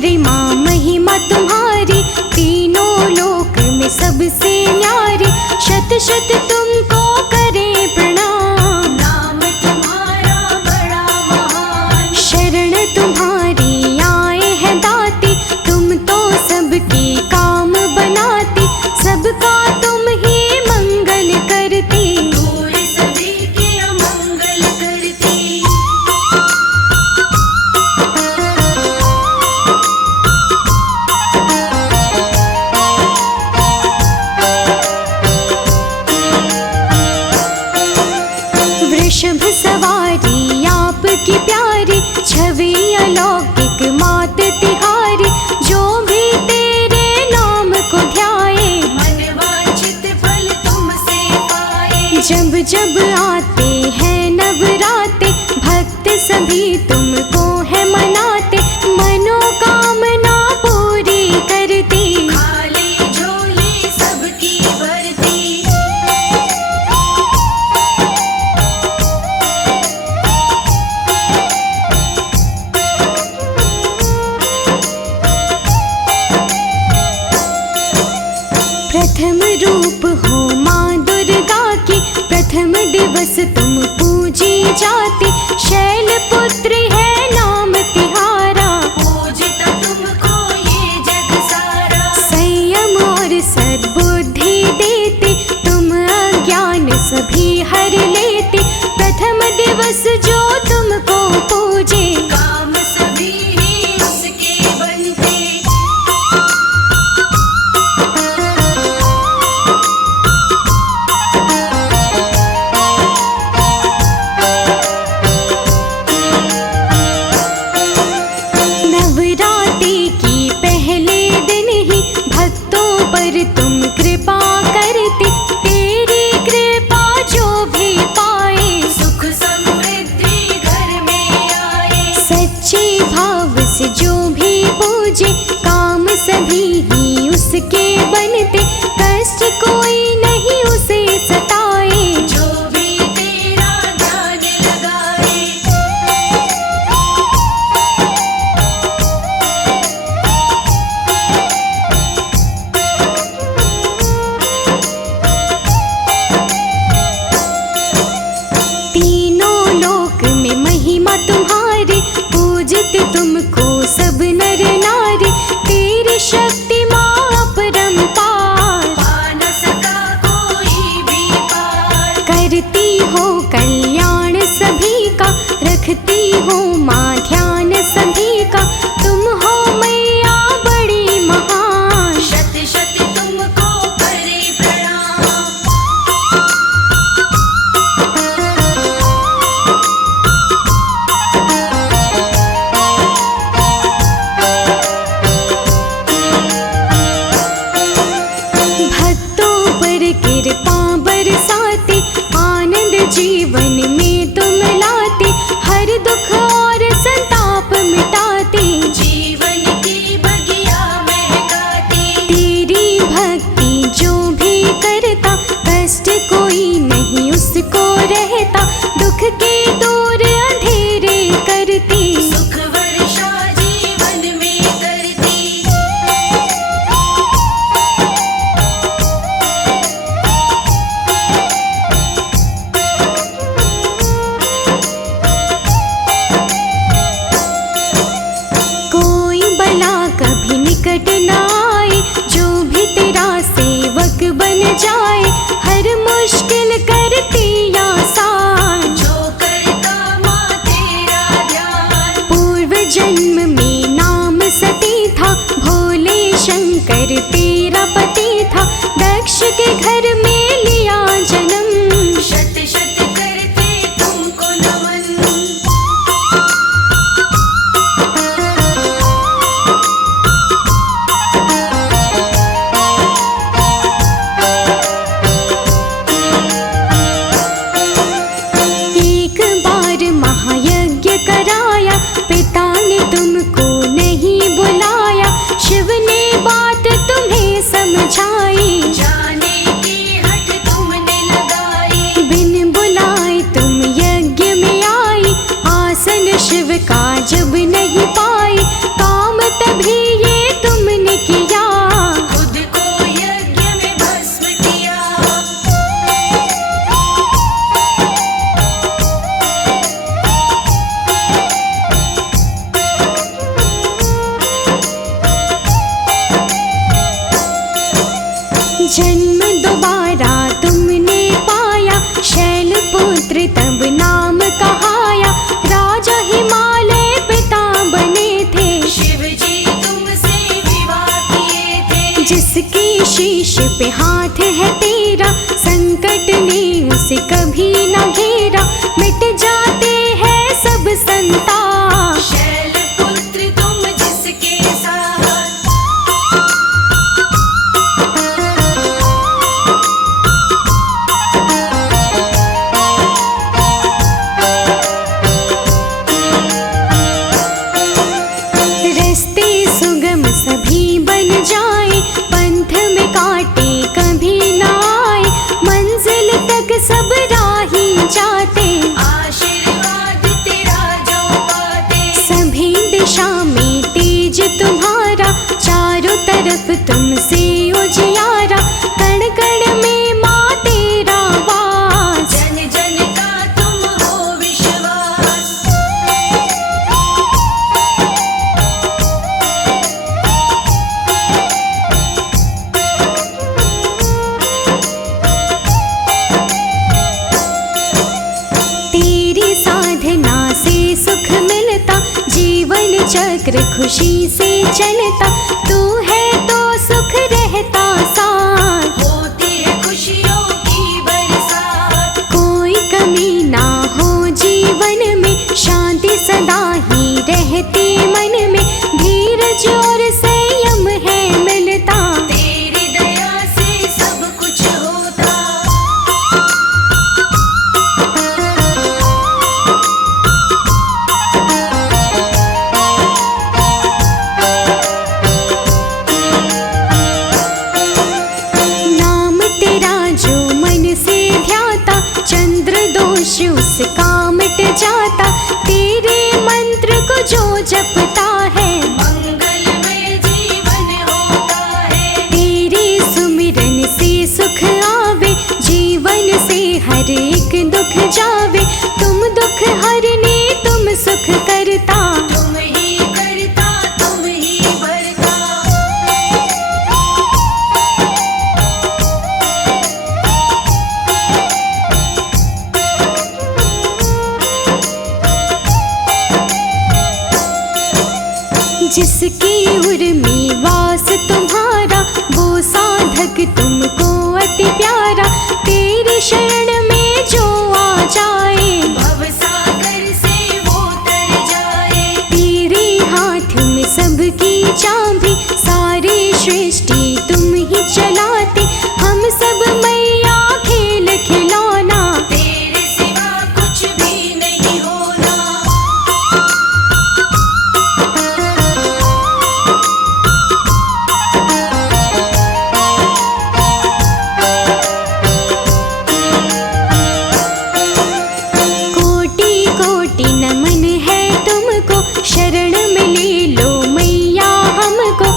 गायत्री माँ महिमा तुम्हारी, तीनों लोक में सबसे न्यारी। शत शत तुमको करे प्रणाम, नाम तुम्हारा बड़ा महान। शरण तुम्हारी आए हैं दाती, तुम तो सबके काम बनाती। सबका तुम ही मंगल करती, दूर सभी के अमंगल करती। वृषभ सवारी आपकी प्यारी, छवि अलौकिक मात तिहारी। जो भी तेरे नाम को ध्याए, मन वांछित फल तुमसे पाए। जब जब आते हैं नवराते, भक्त सभी तुमको है मनाते। मनोकामना पूरी करती, खाली झोली सबकी भरती। प्रथम रूप हो माँ दुर्गा की, प्रथम दिवस तुम पूजी जाती। शैलपुत्री है नाम तिहारा, पूजता तुमको ये जग सारा। संयम और सद्बुद्धि देती, तुम अज्ञान सभी हर लेती। प्रथम दिवस जो तुमको पूजे, काम सभी ही उसके बनते। नवरात्रि की पहले दिन ही भक्तों पर तुम कृपा करती। तेरी कृपा जो भी पाए, सुख समृद्धि घर में आए। सच्चे भाव से जो भी पूजे, काम सभी ही उसके बनते। कष्ट कोई नहीं उसे सताए, जो भी तेरा ध्यान लगाए। तीनों लोक में महिमा तुम्हारी, पूजते तुमको सब नर नारी। तेरी शक्ति माँ अपरम जन्म दोबारा तुमने पाया, शैलपुत्र तब नाम कहाया। राजा हिमालय पिता बने थे, शिव जी तुमसे विवाह किए थे। जिसके शीश पे हाथ है तेरा, संकट ने उसे कभी न घेरा। मिट जाते हैं सब संताप, शैलपुत्र तुम जिसके साथ। रस्ते सुगम सभी बन जाए, पंथ में काटे कभी न आए। मंजिल तक सब राही जाते, आशीर्वाद तेरा जो पाते। सभी दिशा में तेज तुम्हारा, चारों तरफ तुमसे उजियारा। कण कण में माँ तेरा वास, जन जन का तुम हो विश्वास। तेरी साधना से सुख मिलता, जीवन चक्र खुशी से चलता। तू है तो सुख रहता साथ, होती है खुशियों की बरसात। कोई कमी ना हो जीवन में, शांति सदा ही रहती मन में। धीरज और संयम है मिलता, तेरी दया से सब कुछ होता। नाम तेरा जो मन से ध्याता, चंद्र दोष उसका मिट जाता। तेरे मंत्र को जो जपता है, मंगलमय जीवन होता है। तेरे सुमिरन से सुख आवे, जीवन से हर एक दुख जावे। तुम दुख हरने तुम सुख करता, तुम ही करता तुम ही भरता। जिसकी उर्मी वास तुम्हारा, वो साधक तुमको अति प्यारा। तेरी शरण में जो आ जाए, भवसागर से वो तर जाए। तेरे हाथ में सबकी चाबी, सारी सृष्टि तुम ही चलाते। हम सब मैया खेल खिलौना, तेरे सिवा कुछ भी नहीं होना। कोटि कोटि नमन है तुमको, शरण में ले लो मैया हमको।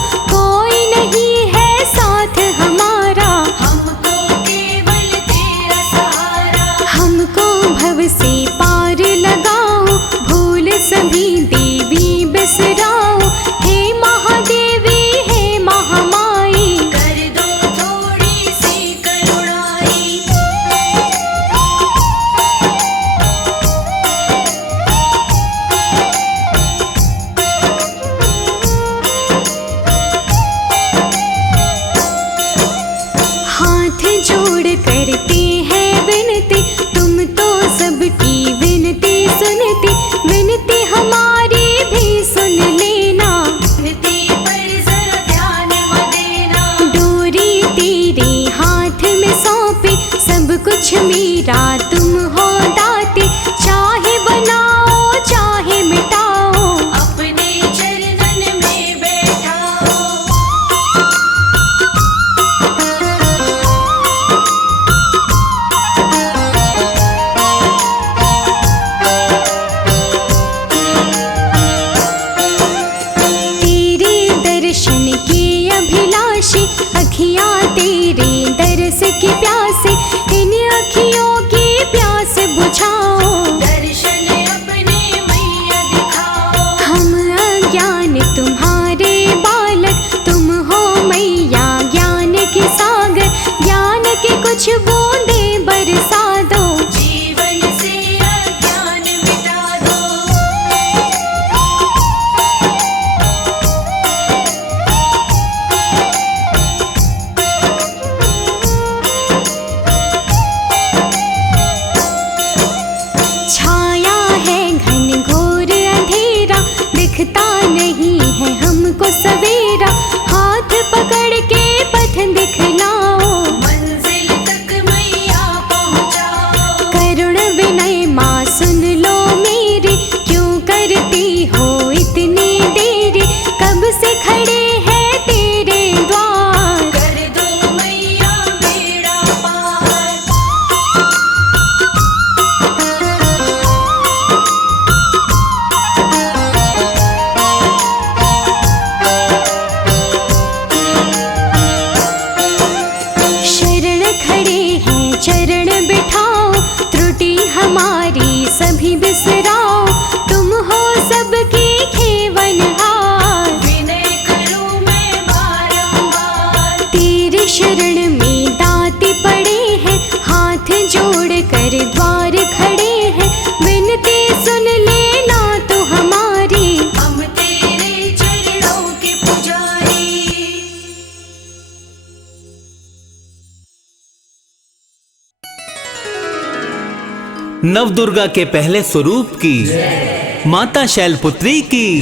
नवदुर्गा के पहले स्वरूप की, माता शैलपुत्री की,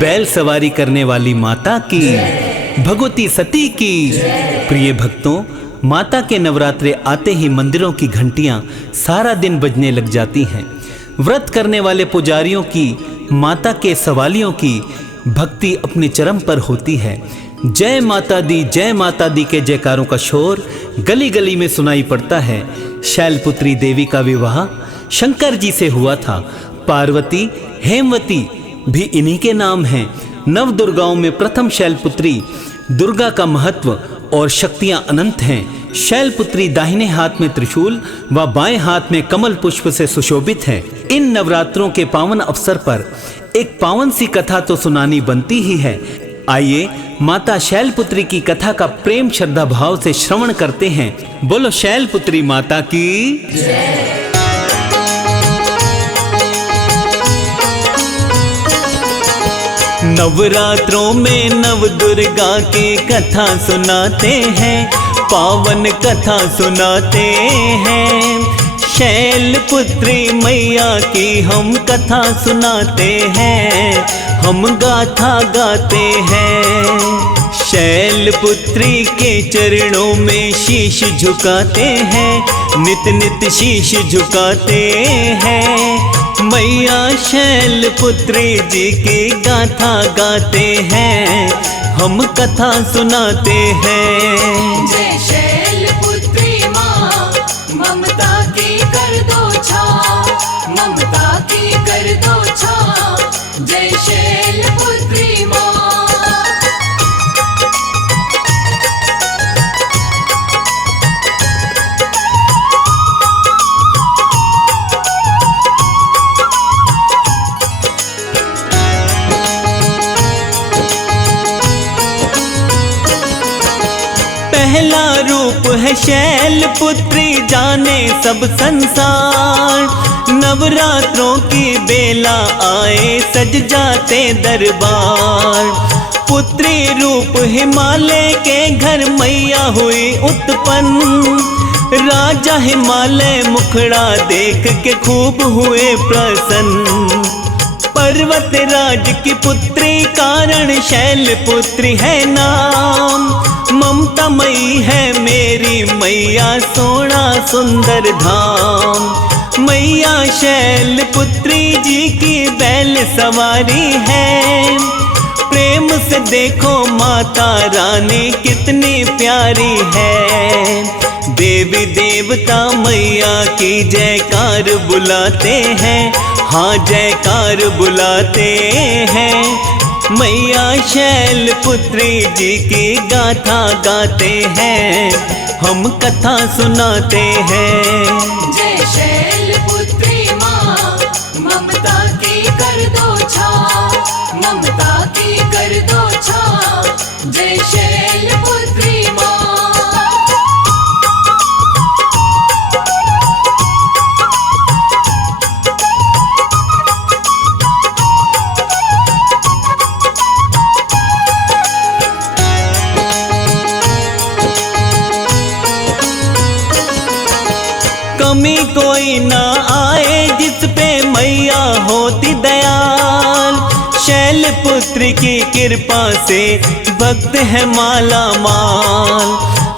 बैल सवारी करने वाली माता की, भगवती सती की। प्रिय भक्तों, माता के नवरात्रे आते ही मंदिरों की घंटियां सारा दिन बजने लग जाती हैं। व्रत करने वाले पुजारियों की, माता के सवालियों की भक्ति अपने चरम पर होती है। जय माता दी के जयकारों का शोर गली गली में सुनाई पड़ता है। शैलपुत्री देवी का विवाह शंकर जी से हुआ था। पार्वती, हेमवती भी इन्हीं के नाम हैं। नव दुर्गाओं में प्रथम शैलपुत्री दुर्गा का महत्व और शक्तियां अनंत हैं। शैलपुत्री दाहिने हाथ में त्रिशूल व बाएं हाथ में कमल पुष्प से सुशोभित है। इन नवरात्रों के पावन अवसर पर एक पावन सी कथा तो सुनानी बनती ही है। आइए माता शैलपुत्री की कथा का प्रेम श्रद्धा भाव से श्रवण करते हैं। बोलो शैलपुत्री माता की जय। नवरात्रों में नव दुर्गा की कथा सुनाते हैं, पावन कथा सुनाते हैं। शैलपुत्री मैया की हम कथा सुनाते हैं, हम गाथा गाते हैं। शैलपुत्री के चरणों में शीश झुकाते हैं, नित नित शीश झुकाते हैं। मैया शैलपुत्री जी की गाथा गाते हैं, हम कथा सुनाते हैं। जय शैलपुत्री माँ, ममता की कर दो छाँव, ममता की कर दो छाँव। जय शैलपुत्री माँ। पहला रूप है शैलपुत्री जाने सब संसार। नवरात्रों की बेला आए सज जाते दरबार। पुत्री रूप हिमालय के घर मैया हुई उत्पन्न। राजा हिमालय मुखड़ा देख के खूब हुए प्रसन्न। पर्वत राज की पुत्री कारण शैलपुत्री है नाम। ममता मई है मेरी मैया सोना सुंदर धाम। मैया शैलपुत्री जी की बैल सवारी है। प्रेम से देखो माता रानी कितनी प्यारी है। देवी देवता मैया की जयकार बुलाते हैं, हाँ जयकार बुलाते हैं। मैया शैलपुत्री जी की गाथा गाते हैं, हम कथा सुनाते हैं। जय शैलपुत्री माँ, ममता की कर दो छाँव, ममता की कर दो छाँव। जय शैलपुत्री माँ। कमी कोई ना आए जिस पे मैया होती दयाल। शैलपुत्री की कृपा से भक्त है माला माल।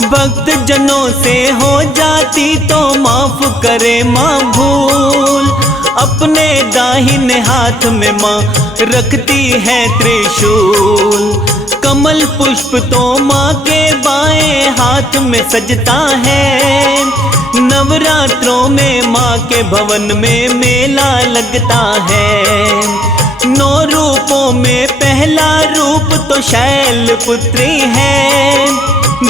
भक्त जनों से हो जाती तो माफ करे माँ भूल। अपने दाहिने हाथ में माँ रखती है त्रिशूल। कमल पुष्प तो माँ के बाएं हाथ में सजता है। नवरात्रों में माँ के भवन में मेला लगता है। 9 रूपों में पहला रूप तो शैलपुत्री है।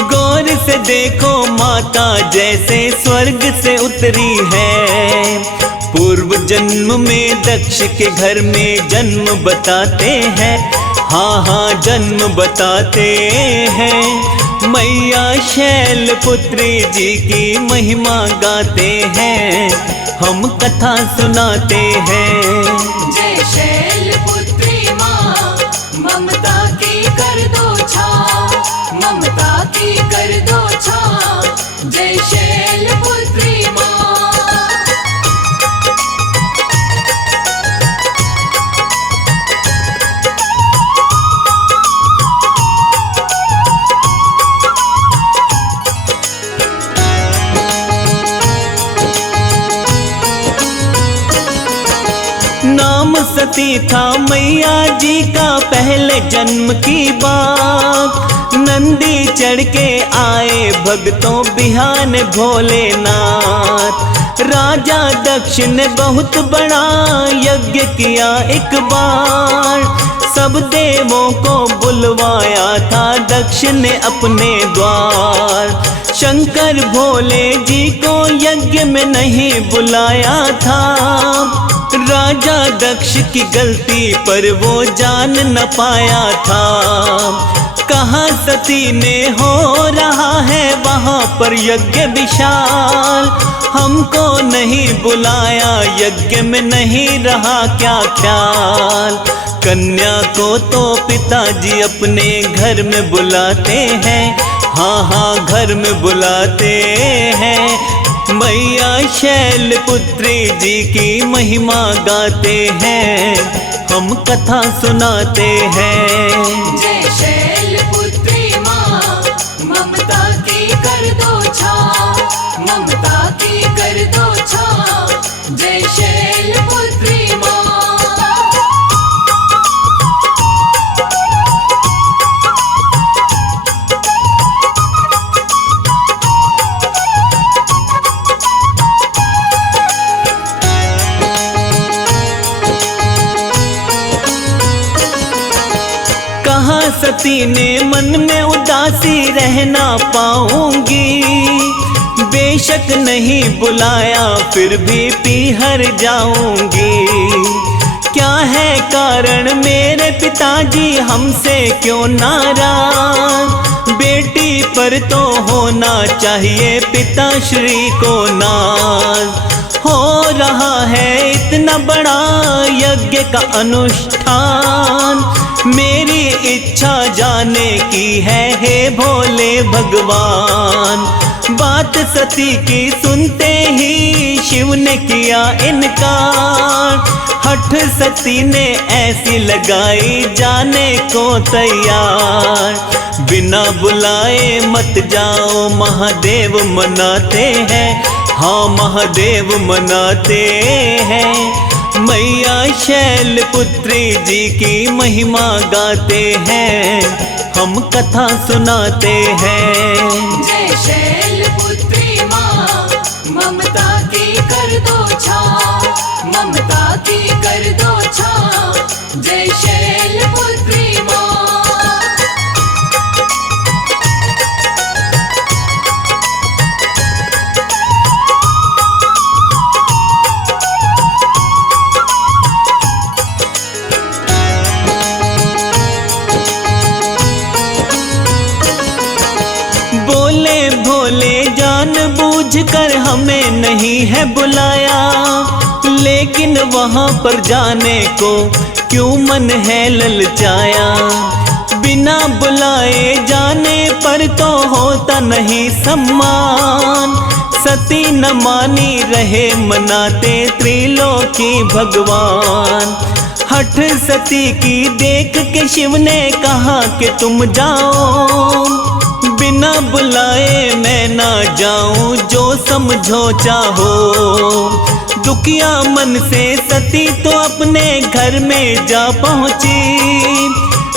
गौर से देखो माता जैसे स्वर्ग से उतरी है। पूर्व जन्म में दक्ष के घर में जन्म बताते हैं, हाँ हाँ जन्म बताते हैं। मैया शैलपुत्री जी की महिमा गाते हैं, हम कथा सुनाते हैं। जय शैलपुत्री माँ, ममता की कर दो छाँव, ममता की कर दो छाँव। जय शैलपुत्री माँ। सती था मैया जी का पहले जन्म की बात। नंदी चढ़ के आए भक्तों बिहान भोलेनाथ। राजा दक्ष ने बहुत बड़ा यज्ञ किया एक बार। सब देवों को बुलवाया था दक्ष ने अपने द्वार। शंकर भोले जी को यज्ञ में नहीं बुलाया था। राजा दक्ष की गलती पर वो जान न पाया था। कहाँ सती ने हो रहा है वहाँ पर यज्ञ विशाल। हमको नहीं बुलाया यज्ञ में नहीं रहा क्या ख्याल। कन्या को तो पिताजी अपने घर में बुलाते हैं। हाँ हाँ घर में बुलाते हैं। मैया शैलपुत्री जी की महिमा गाते हैं। हम कथा सुनाते हैं। जय शैलपुत्री माँ, ममता की कर दो छाँव, ममता की कर दो छाँव। जय शैलपुत्री माँ। कहा सती ने मन में उदासी रह ना पाऊंगी। बेशक नहीं बुलाया फिर भी पीहर जाऊंगी। क्या है कारण मेरे पिताजी हमसे क्यों नाराज। बेटी पर तो होना चाहिए पिताश्री को नाज। हो रहा है इतना बड़ा यज्ञ का अनुष्ठान। मेरी इच्छा जाने की है हे भोले भगवान। बात सती की सुनते ही शिव ने किया इनकार। हठ सती ने ऐसी लगाई जाने को तैयार। बिना बुलाए मत जाओ महादेव मनाते हैं। हाँ महादेव मनाते हैं। मैया शैलपुत्री जी की महिमा गाते हैं। हम कथा सुनाते हैं। जय शैलपुत्री माँ, ममता की कर दो छाँव, ममता की कर दो छाँव। जय शैलपुत्री माँ। बोले भोले जानबूझकर हमें नहीं है बुलाया। लेकिन वहाँ पर जाने को क्यों मन है ललचाया। बिना बुलाए जाने पर तो होता नहीं सम्मान। सती न मानी रहे मनाते त्रिलोकी भगवान। हठ सती की देख के शिव ने कहा कि तुम जाओ। बिना बुलाए मैं ना जाऊं जो समझो चाहो। दुखिया मन से सती तो अपने घर में जा पहुंची।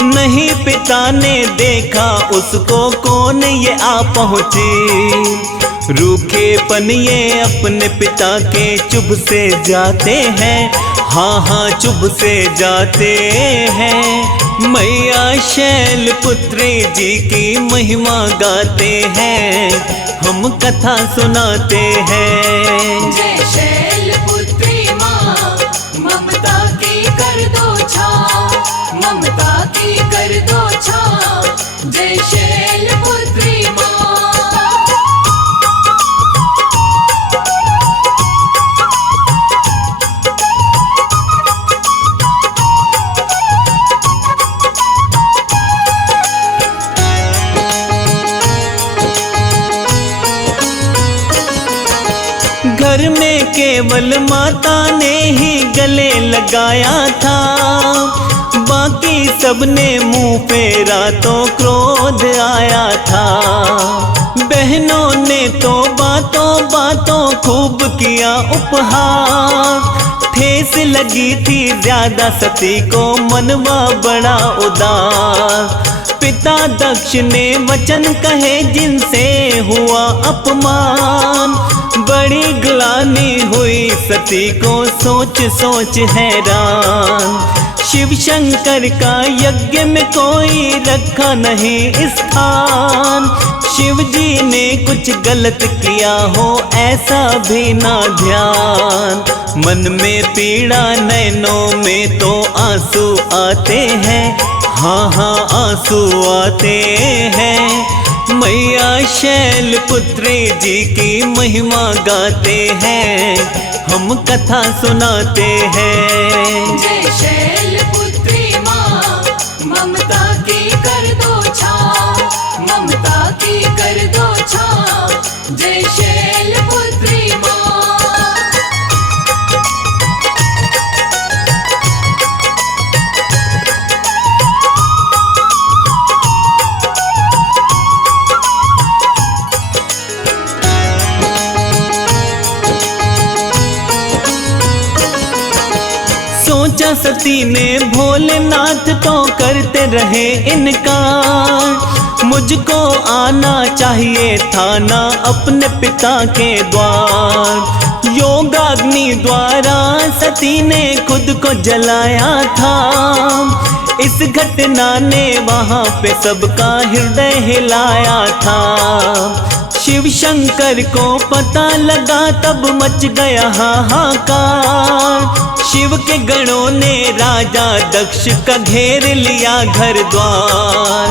नहीं पिता ने देखा उसको कौन ये आ पहुंची। रूखे पन ये अपने पिता के चुभ से जाते हैं। हाँ हाँ चुभ से जाते हैं। मैया शैलपुत्री जी की महिमा गाते हैं। हम कथा सुनाते हैं। जय शैलपुत्री माँ, ममता की कर दो छाँव, ममता की कर दो छाँव। जय शैलपुत्री माँ। घर में केवल माता ने ही गले लगाया था। बाकी सबने मुंह फेरा तो क्रोध आया था। बहनों ने तो बातों बातों खूब किया उपहास। ठेस लगी थी ज्यादा सती को, मनवा बड़ा उदास। पिता दक्ष ने वचन कहे जिनसे हुआ अपमान, बड़ी ग्लानि हुई सती को सोच सोच हैरान। शिव शंकर का यज्ञ में कोई रखा नहीं स्थान, शिव जी ने कुछ गलत किया हो ऐसा भी ना ध्यान। मन में पीड़ा नैनों में तो आंसू आते हैं, हाँ हाँ आंसू आते हैं। मैया शैलपुत्री जी की महिमा गाते हैं, हम कथा सुनाते हैं। जय शैलपुत्री माँ, ममता की कर दो छाँव, ममता की कर दो छाँव। जय शैलपुत्री माँ। सोचा सती ने भोलेनाथ तो करते रहे इनकार, मुझको आना चाहिए था ना अपने पिता के द्वार। योगाग्नि द्वारा सती ने खुद को जलाया था, इस घटना ने वहाँ पे सबका हृदय हिलाया था। शिव शंकर को पता लगा तब मच गया हाहाकार, शिव के गणों ने राजा दक्ष का घेर लिया घर द्वार।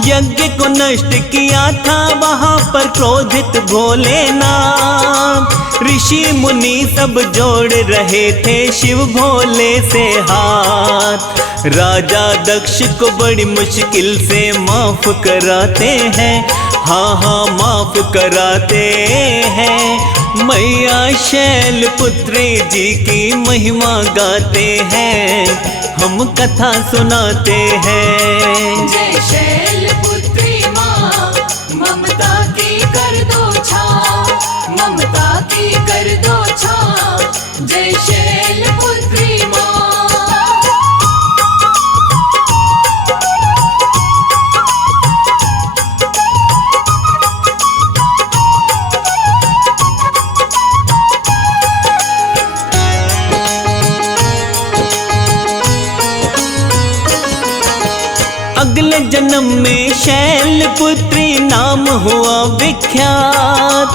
यज्ञ को नष्ट किया था वहाँ पर क्रोधित भोलेनाथ, ऋषि मुनि सब जोड़ रहे थे शिव भोले से हाथ। राजा दक्ष को बड़ी मुश्किल से माफ कराते हैं, हाँ हाँ माफ कराते हैं। मैया शैलपुत्री जी की महिमा गाते हैं, हम कथा सुनाते हैं। जय शैलपुत्री माँ, ममता की कर दो छाँव, ममता की कर दो छाँव। जय शैलपुत्री माँ। अगले जन्म में शैलपुत्री नाम हुआ विख्यात,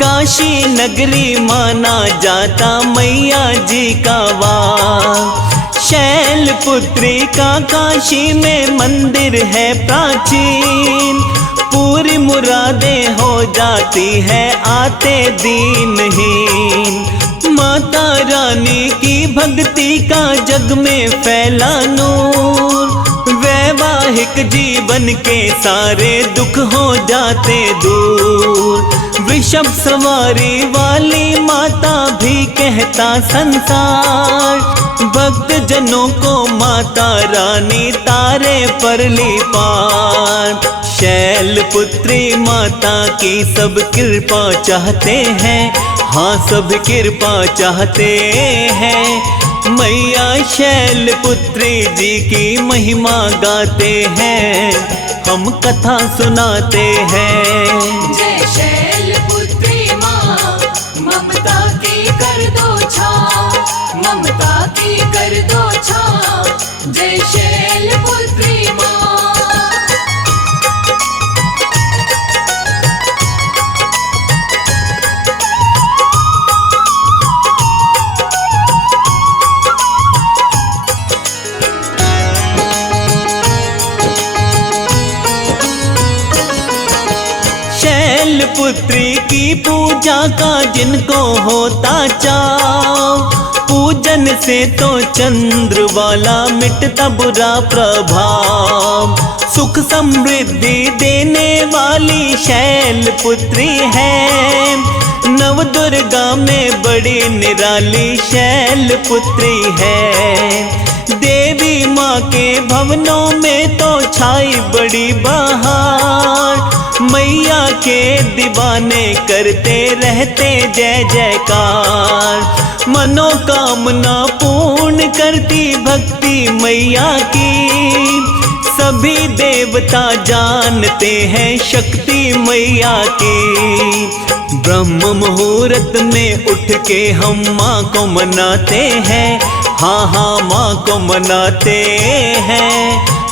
काशी नगरी माना जाता मैया जी का वास। शैलपुत्री का काशी में मंदिर है प्राचीन, पूरी मुरादें हो जाती है आते दीनहीन। माता रानी की भक्ति का जग में फैला नूर, वैवाहिक जीवन के सारे दुख हो जाते दूर। वृषभ सवारी वाली माता भी कहता संसार, भक्त जनों को माता रानी तारे पर ली पार। शैलपुत्री माता की सब कृपा चाहते हैं, हाँ सब कृपा चाहते हैं। मैया शैलपुत्री जी की महिमा गाते हैं, हम कथा सुनाते हैं। जय शैलपुत्री माँ, ममता की कर दो छाँव, ममता की कर दो छाँव। जय शैलपुत्री माँ। शैलपुत्री की पूजा का जिनको होता चाव, पूजन से तो चंद्र वाला मिटता बुरा प्रभाव। सुख समृद्धि देने वाली शैलपुत्री है, नव दुर्गा में बड़ी निराली शैलपुत्री है। देवी माँ के भवनों में तो छाई बड़ी बहार, मैया के दीवाने करते रहते जय जयकार। मनोकामना पूर्ण करती भक्ति मैया की, सभी देवता जानते हैं शक्ति मैया की। ब्रह्म मुहूर्त में उठ के हम माँ को मनाते हैं, हाँ हाँ माँ को मनाते हैं।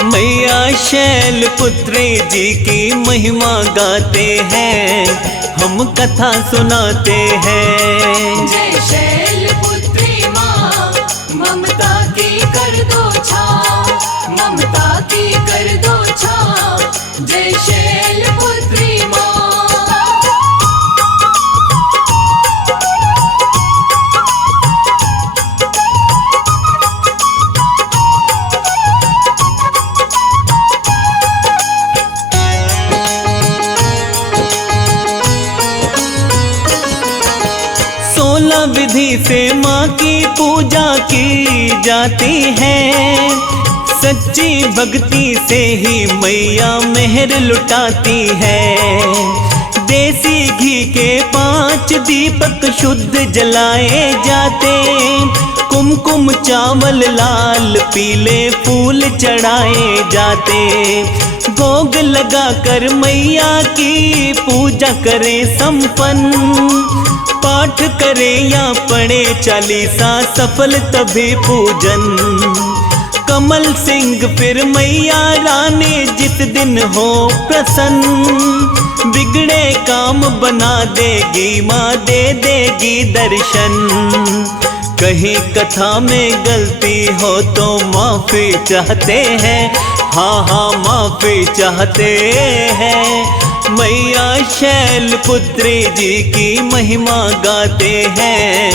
मैया शैलपुत्री जी की महिमा गाते हैं, हम कथा सुनाते हैं। जय शैलपुत्री माँ, ममता की कर दो छाँव, ममता की कर दो छाँव। जय शैलपुत्री माँ। विधि से माँ की पूजा की जाती है, सच्ची भक्ति से ही मैया मेहर लुटाती है। देसी घी के 5 दीपक शुद्ध जलाए जाते, कुमकुम चावल लाल पीले फूल चढ़ाए जाते। भोग लगा कर मैया की पूजा करे संपन्न, पाठ करे या पढ़े चालीसा सफल तभी पूजन। कमल सिंह फिर मैया रानी जिस दिन हो प्रसन्न, बिगड़े काम बना देगी माँ, दे देगी दर्शन। कहीं कथा में गलती हो तो माफी चाहते हैं, हाँ हाँ माफी चाहते हैं। मैया शैलपुत्री जी की महिमा गाते हैं,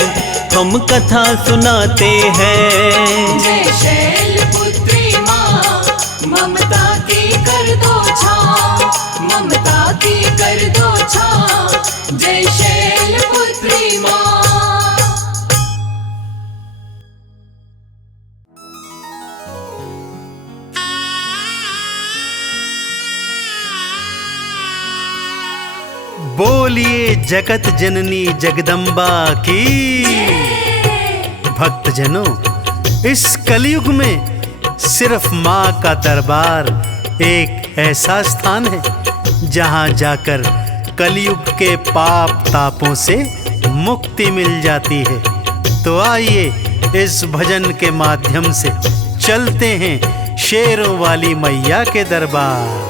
हम कथा सुनाते हैं। जय शैलपुत्री माँ, ममता की कर दो छाँव, ममता की कर दो छाँव। जय शैलपुत्री माँ। बोलिए जगत जननी जगदम्बा की। भक्तजनों, इस कलयुग में सिर्फ माँ का दरबार एक ऐसा स्थान है जहाँ जाकर कलयुग के पाप तापों से मुक्ति मिल जाती है। तो आइए इस भजन के माध्यम से चलते हैं शेरों वाली मैया के दरबार।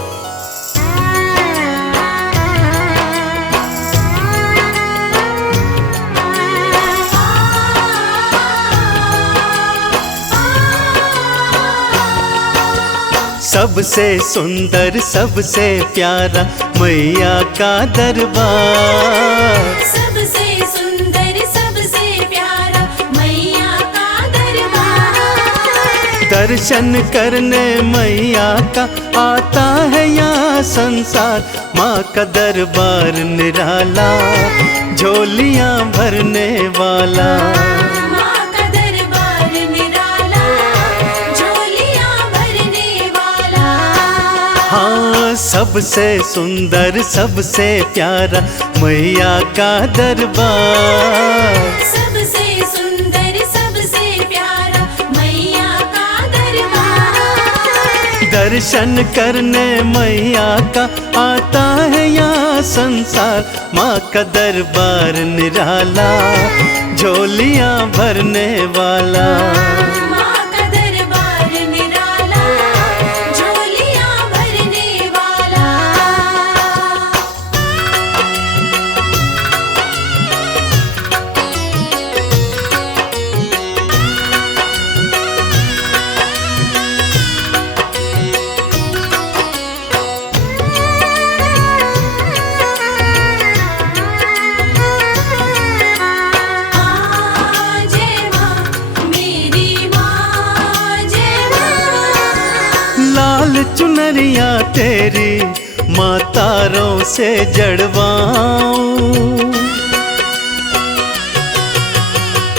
सबसे सुंदर सबसे प्यारा मैया का दरबार, सबसे सुंदर सबसे प्यारा मैया का दरबार। दर्शन करने मैया का आता है यहाँ संसार। माँ का दरबार निराला, झोलियाँ भरने वाला। माँ का दरबार निराला, झोलियाँ भरने वाला। हाँ, सबसे सुंदर सबसे प्यारा मैया का दरबार, सबसे सुंदर सबसे प्यारा मैया का दरबार। दर्शन करने मैया का आता है यहाँ संसार। माँ का दरबार निराला, झोलियाँ भरने वाला। माँ का दरबार निराला, झोलियाँ भरने वाला। जय माँ मेरी माँ, जय माँ। लाल चुनरिया तेरी माँ तारों से जड़वाऊं,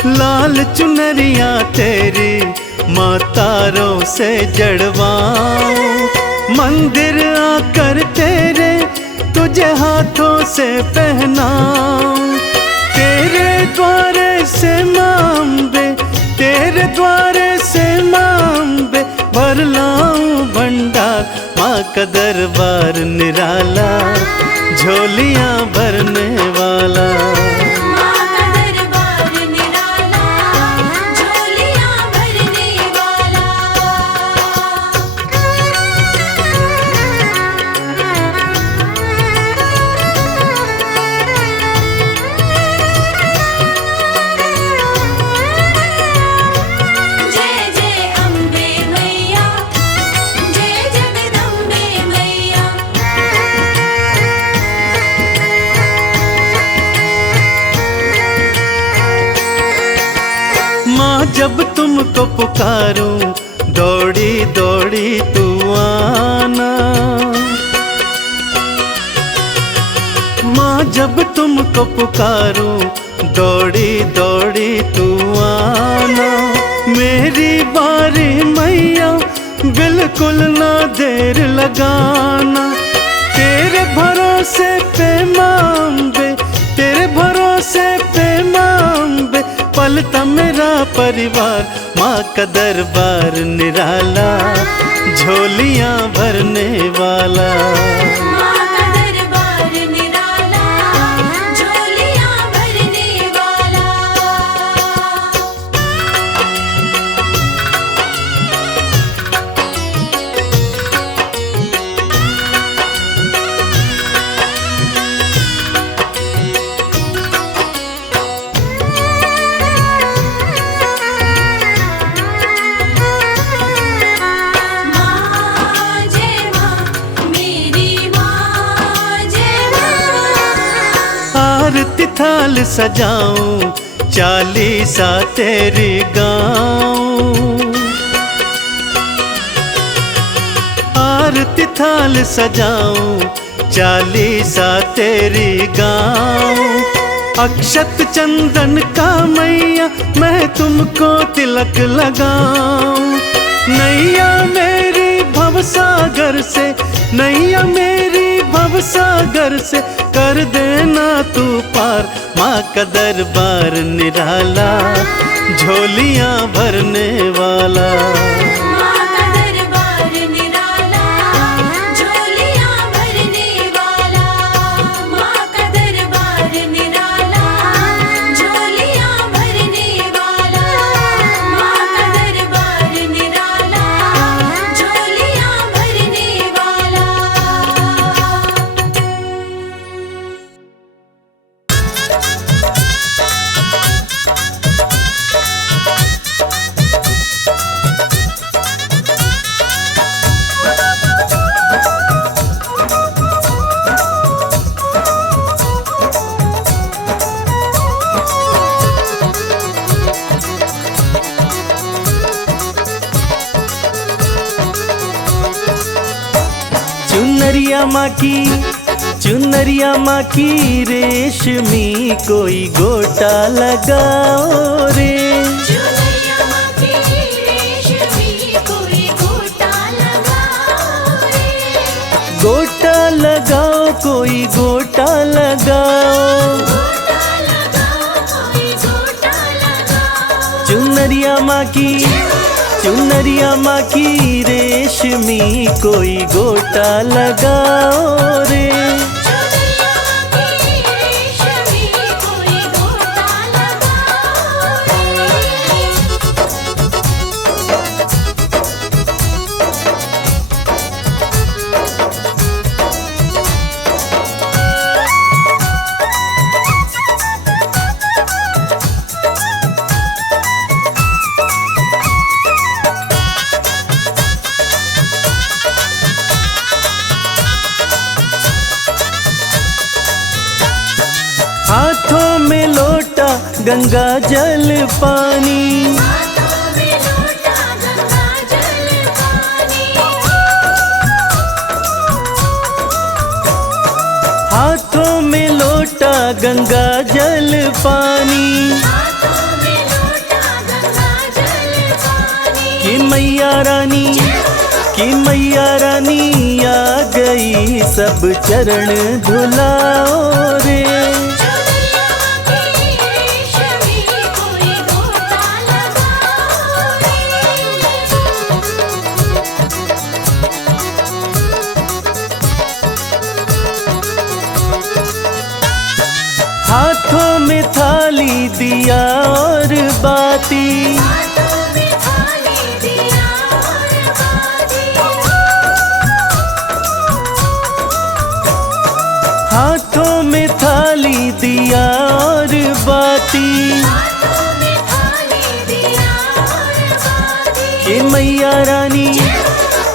लाल चुनरिया तेरी माँ तारों से जड़वाऊं। मंदिर आकर तेरे तुझे हाथों से पहनाऊं, तेरे द्वारे से माँ अम्बे, तेरे द्वारे से माँ अम्बे भर लाऊं भंडार। माँ का दरबार निराला, झोलियाँ भरने वाला। माँ का दरबार निराला, झोलियाँ भरने वाला। जय जय अम्बे मैया, जय जगदम्बे मैया। माँ जब तुमको पुकारूं, दौड़ी दौड़ी तू आना। माँ जब तुमको पुकारूं, दौड़ी दौड़ी तू आना। मेरी बारी मैया, बिल्कुल ना देर लगाना। तेरे भरोसे पे माँ अम्बे, तेरे भरोसे पे माँ अम्बे पलता मेरा परिवार। माँ का दरबार निराला, झोलियाँ भरने वाला। माँ का दरबार निराला, झोलियाँ भरने वाला। माँ जय माँ, मेरी माँ जय माँ। आरती थाल सजाऊं, चालीसा तेरी गाऊं। आरती थाल सजाऊं, चालीसा तेरी गाऊं। अक्षत चंदन का मैया मैं तुमको तिलक लगाऊं। नैया मेरी भवसागर से, नैया मेरी भवसागर से कर देना तू पार। माँ का दरबार निराला, झोलियाँ भरने वाला। माँ का दरबार निराला, झोलियाँ भरने वाला। माँ का दरबार निराला, झोलियाँ भरने वाला। माँ का दरबार निराला, झोलियाँ भरने वाला। चुनरिया माँ की, चुनरिया माँ की रेशमी कोई गोटा लगाओ रे। चुनरिया माँ की रेशमी कोई गोटा लगाओ रे। गोटा लगाओ, कोई गोटा लगाओ। गोटा लगाओ, कोई गोटा लगाओ। चुनरिया माँ की, चुनरिया माँ की रेशमी कोई गोटा लगाओ रे। चुनरिया माँ की रेशमी कोई गोटा लगाओ रे। हाथों में लोटा गंगा जल पानी। हाथों में लोटा गंगा जल पानी। हाथों में लोटा गंगा जल पानी। हाथों में लोटा गंगा जल पानी। कि मैया रानी, कि मैया रानी सब चरण धुलाओ रे। चुनरिया के रेशमी कोई गोटा लगाओ रे। हाथों में थाली दिया और बाती, हाथों में थाली दिया और बाती। हाथों में थाली दिया और बाती, हाथों में थाली दिया और बाती। कि मैया रानी,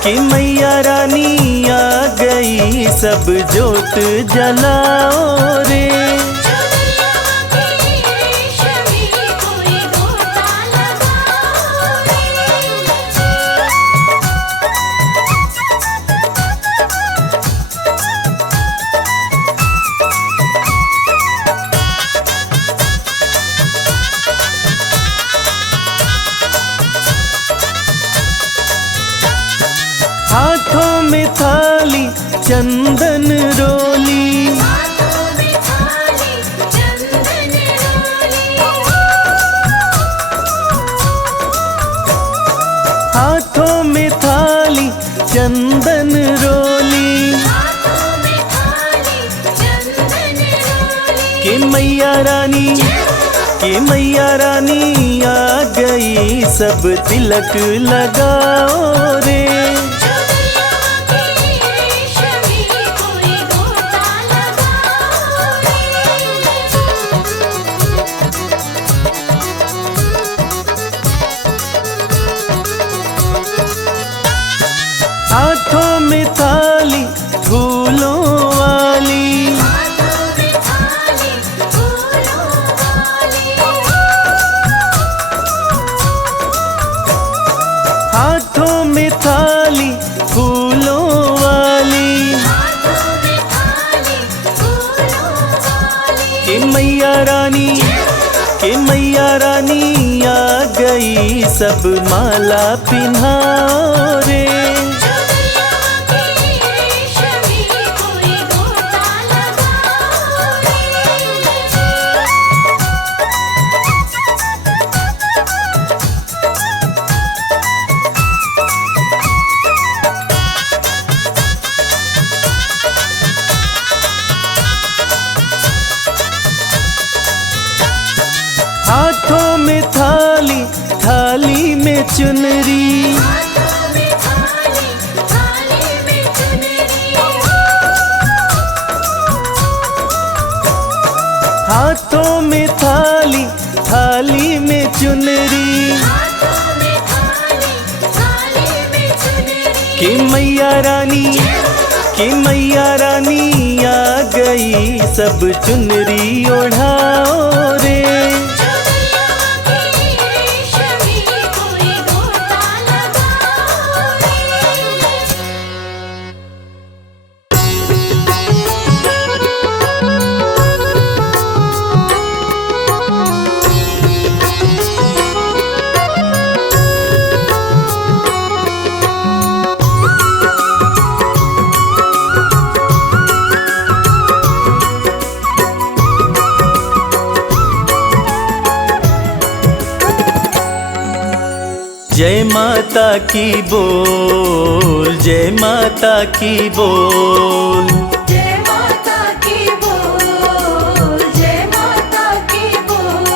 कि मैया रानी आ गई सब जोत जलाओ रे। चुनरिया के रेशमी कोई गोटा लगाओ रे। हाथों में थाली चंदन रोली, हाथों में थाली चंदन रोली। हाथों में थाली चंदन रोली, हाथों में थाली चंदन रोली। कि मैया रानी, कि मैया रानी आ गई सब तिलक लगाओ रे। चुनरिया के रेशमी कोई गोटा लगाओ रे। हाथों में थाली फूलों वाली, हाथों में थाली फूलों वाली। हाथों में थाली फूलों वाली, हाथों में थाली फूलों वाली। कि मैया रानी, कि मैया रानी आ गई सब माला पिन्हाओ रे। चुनरिया के रेशमी कोई गोटा लगाओ रे। हाथों में थाली, थाली में चुनरी, हाथों में थाली थाली में चुनरी। हाथों में थाली, थाली में चुनरी, हाथों में थाली थाली में चुनरी। कि मैया रानी, कि मैया रानी आ गई सब चुनरी ओढ़ाओ रे। चुनरिया के रेशमी कोई गोटा लगाओ रे। जय माता की बोल, जय माता की बोल, जय माता की बोल, जय माता की बोल।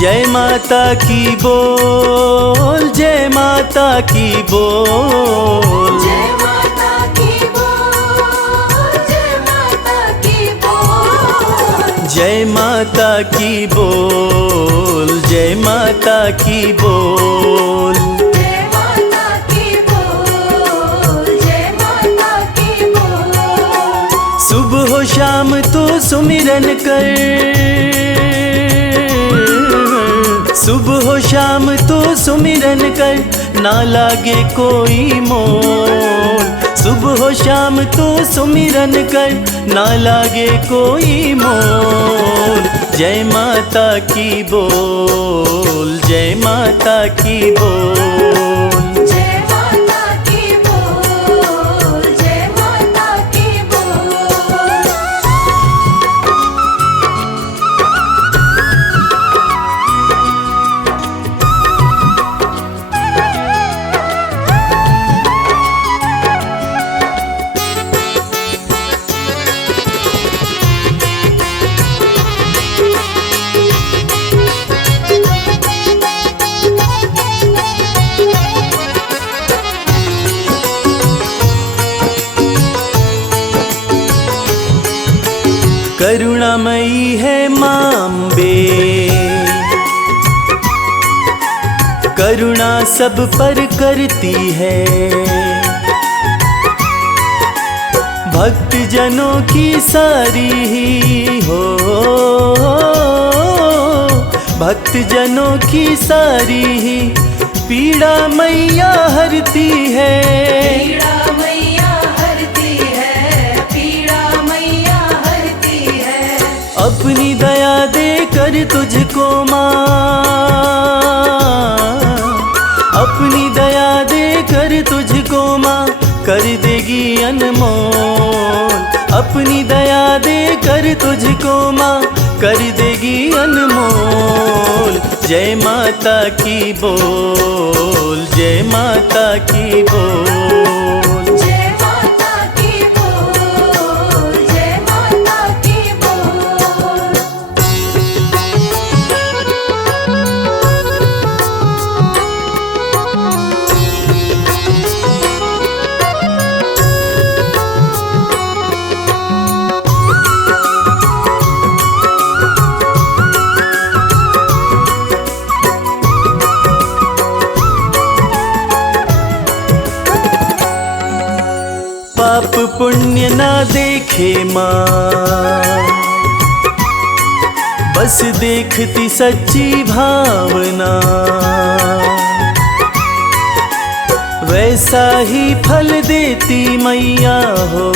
जय माता की बोल, जय माता की बोल। जय माता की बोल, जय माता की बोल। जय माता की बोल, जय माता की बोल। जय माता की बोल, जय माता की बोल। सुबह हो शाम तू सुमिरन कर, सुबह हो शाम तू सुमिरन कर, ना लागे कोई मोल। सुबह हो शाम तू सुमिरन कर, ना लागे कोई मोल। जय माता की बोल, जय माता की बोल। जय माता की बोल, जय माता की करुणामयी है माँ अम्बे, करुणा सब पर करती है। भक्त जनों की सारी ही हो, भक्त जनों की सारी ही पीड़ा मैया हरती है। पीड़ा मैया हरती है, पीड़ा मैया हरती है। अपनी दया दे कर तुझको माँ, अपनी दया दे कर तुझको माँ कर देगी अनमोल। अपनी दया दे कर तुझको माँ कर देगी अनमोल। जय माता की बोल, जय माता की बोल। जय माता की बोल, जय माता की बोल। पाप पुण्य ना देखे माँ, बस देखती सच्ची भावना। वैसा ही फल देती मैया हो,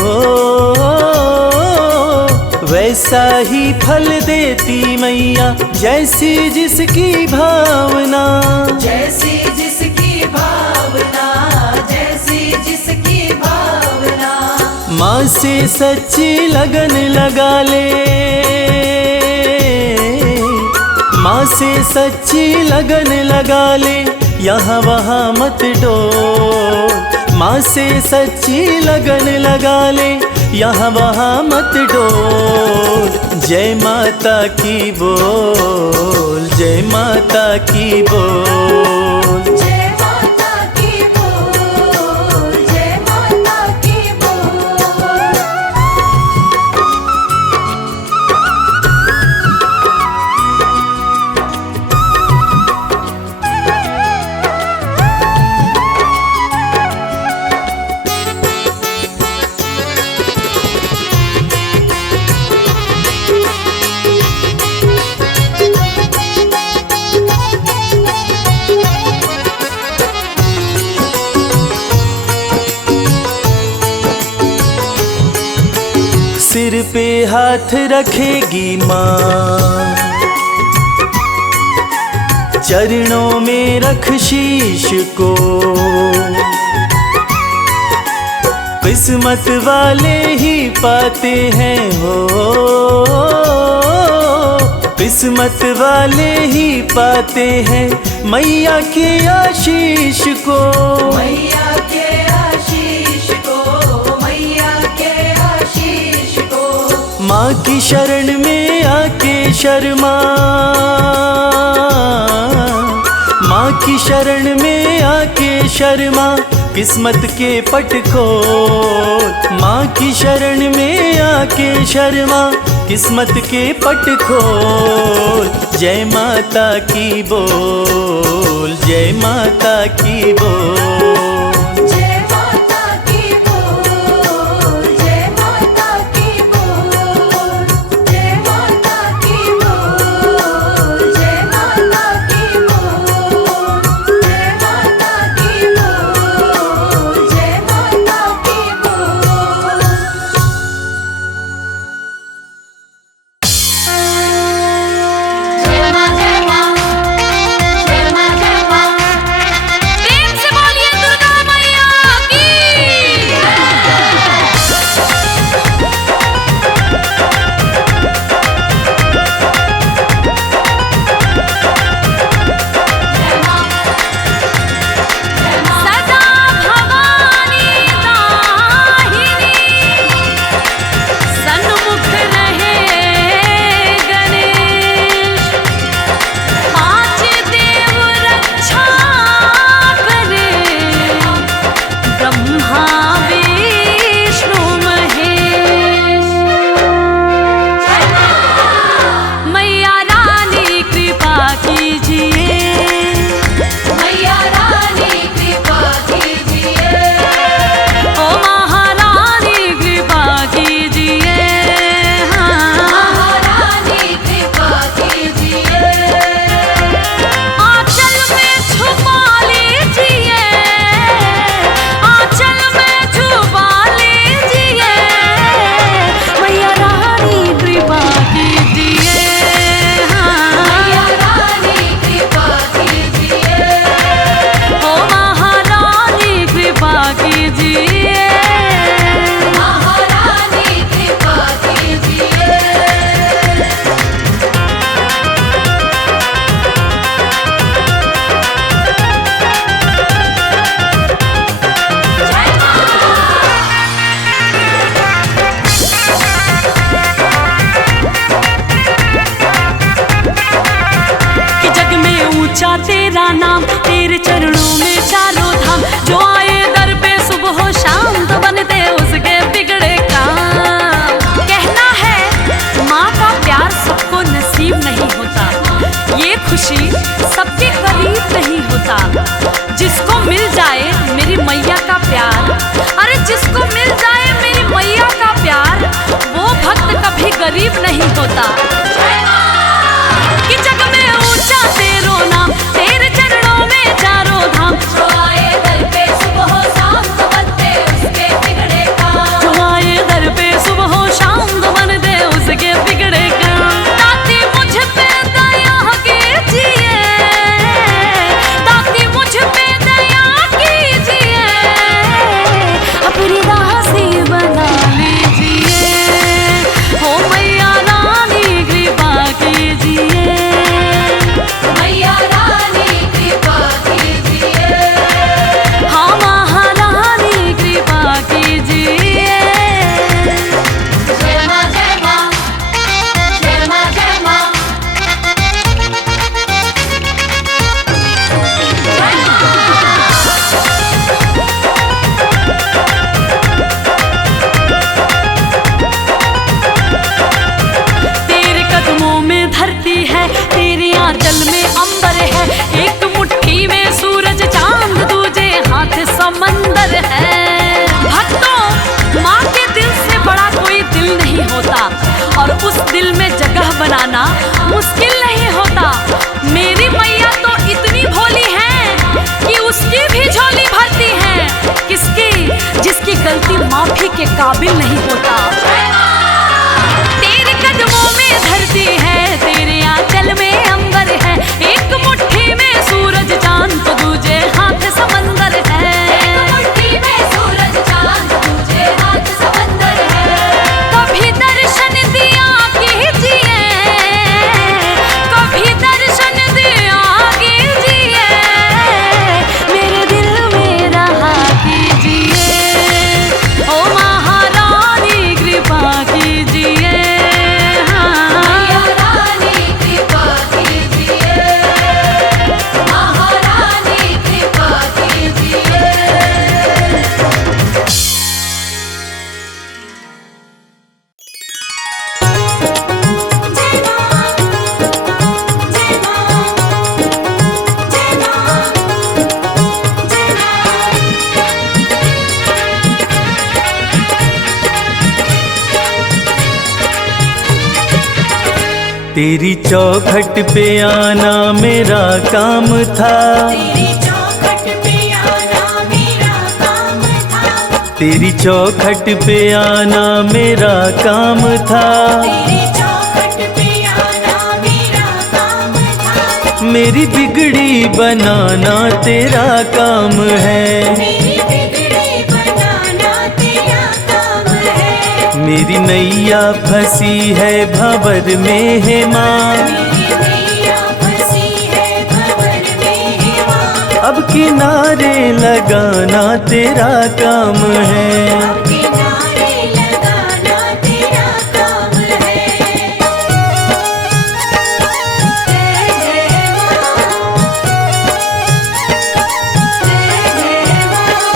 वैसा ही फल देती मैया जैसी जिसकी भावना। जैसी जिसकी भावना, जैसी जिसकी भावना। माँ से सच्ची लगन लगा ले, माँ से सच्ची लगन लगा ले, यहाँ वहाँ मत डोल। माँ से सच्ची लगन लगा ले, यहाँ वहाँ मत डोल। जय माता की बोल, जय माता की बोल। जय माता की बोल, जय माता की बोल। सिर पे हाथ रखेगी माँ, चरणों में रख शीश को। किस्मत वाले ही पाते हैं हो, किस्मत वाले ही पाते हैं मैया के आशीष को। मैया के आशीष को, मैया के आशीष को। माँ की शरण में आके शर्मा, माँ की शरण में आके शर्मा, किस्मत के पट खोल। माँ की शरण में आके शर्मा, किस्मत के पट खोल। जय माता की बोल, जय माता की बोल। जय माता की बोल, जय माता की बोल। जय माता की बोल, जय माता की बोल। जय माता की बोल, जय माता की बोल। जय मां, जय मां, जय मां, जय मां। प्रेम से बोलिए दुर्गा होता। कि जग में ऊंचा तेरो नाम, तेरे चरणों में चारों धाम। जो आए दर पे सुबह हो शाम तो बनते उसके बिगड़े काम। जो आए दर पे सुबह हो शाम तो बन दे उसके बिगड़े काम। ताकि मुझ पे दया कीजिए, ताकि मुझ पे दया कीजिए, अपनी दासी बना लीजिए। हो मैया रानी कृपा कीजिए, मैया रानी कृपा कीजिए। हाँ महारानी कृपा कीजिए। जय माँ जय माँ, जय माँ जय माँ। तेरे कदमों में धरती है, तेरे आंचल में अंबर है। एक मुट्ठी में सूरज चांद, दूजे हाथ समंदर है। भक्तों, माँ के दिल से बड़ा कोई दिल नहीं होता, और उस दिल में जगह बनाना मुश्किल नहीं होता। मेरी मैया तो इतनी भोली है कि उसकी भी झोली भरती है। किसकी? जिसकी गलती माफी के काबिल नहीं होता। तेरे कदमों में धरती है, तेरे आंचल में अंबर है। एक मुट्ठी में सूरज चांद तो दूजे हाथ समंदर है। एक मुट्ठी में सूरज चांद, दूजे हाथ समंदर है। कभी दर्शन दिया कीजिए, कभी दर्शन दिया कीजिए, मेरे दिल में रहा कीजिए। ओ महारानी कृपा कीजिए। मैया रानी कृपा कीजिए, महारानी कृपा कीजिए। तेरी चौखट पे आना मेरा काम था। तेरी चौखट पे आना मेरा काम था। तेरी चौखट पे आना मेरा काम था। तेरी चौखट पे आना मेरा काम था। मेरी बिगड़ी बनाना तेरा काम है। मेरी बिगड़ी बनाना तेरा काम है। मेरी नैया फंसी है भंवर में है माँ। मेरी नैया फंसी है भंवर में है माँ। अब किनारे लगाना तेरा काम है। किनारे लगाना तेरा काम है। जय जय माँ, जय जय माँ।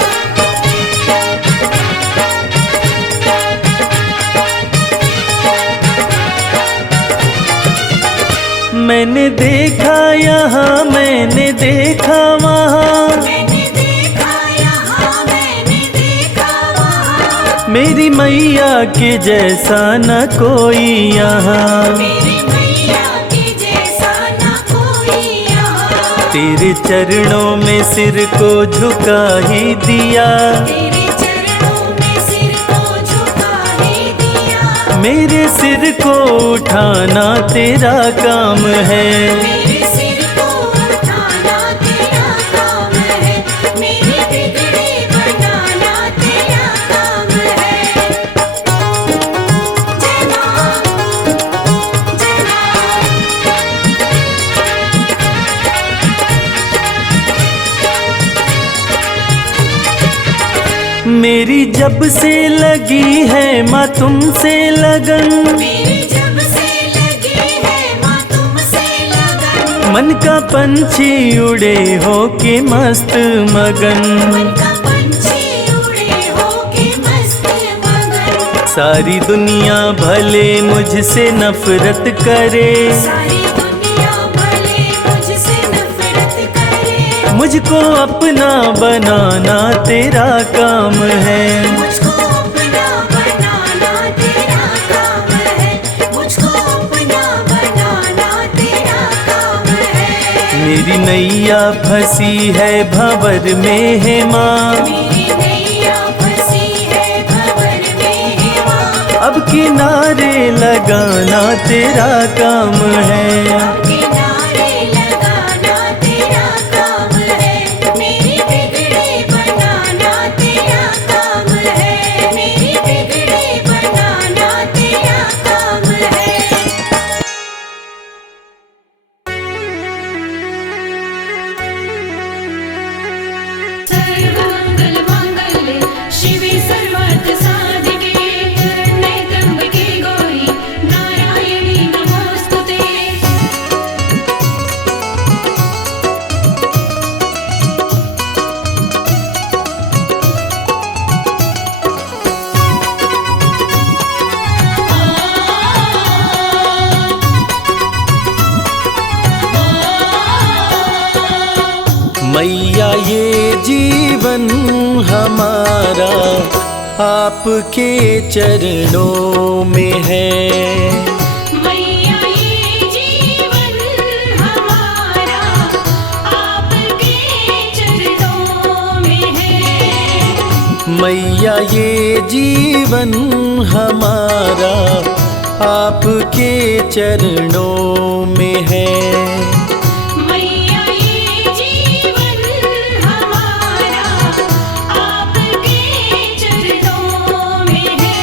मैंने देखा यहाँ, मैंने देखा वहाँ। मैंने देखा यहाँ, मैंने देखा वहाँ। मेरी मैया के जैसा न कोई यहाँ। मेरी मैया के जैसा ना कोई यहाँ। तेरे चरणों में सिर को झुका ही दिया। तेरे चरणों में सिर को झुका ही दिया। मेरे सिर को उठाना तेरा काम है। मेरे सिर को उठाना तेरा काम है। मेरी बिगड़ी बनाना तेरा काम है। जय माँ, जय माँ। मेरी जब से लगी है माँ तुमसे लगन। मेरी जब से लगी है माँ तुमसे लगन। मन का पंछी उड़े हो के मस्त मगन। मन का पंछी उड़े होके मस्त मगन। सारी दुनिया भले मुझसे नफरत करे। सारी दुनिया भले मुझसे नफरत करे। मुझको अपना बनाना तेरा काम है। मुझको अपना बनाना तेरा काम है। मुझको अपना मेरी नैया फंसी है भंवर में है माँ, मेरी नैया फंसी है भंवर में है माँ। अब किनारे लगाना तेरा काम है। किनारे लगाना तेरा काम है, मेरी बिगड़ी बनाना तेरा काम है, मेरी बिगड़ी बनाना तेरा काम है। सर्वमंगल मांगल्ये शिवे सर्वार्थ साधिके, नैतंबिके गौरी नारायणी नमोस्तुते। मैया ये जीवन हमारा आपके चरणों में है। मैया ये जीवन हमारा आपके चरणों में है। मैया ये जीवन हमारा आपके चरणों में है। मैया ये जीवन हमारा आपके चरणों में है।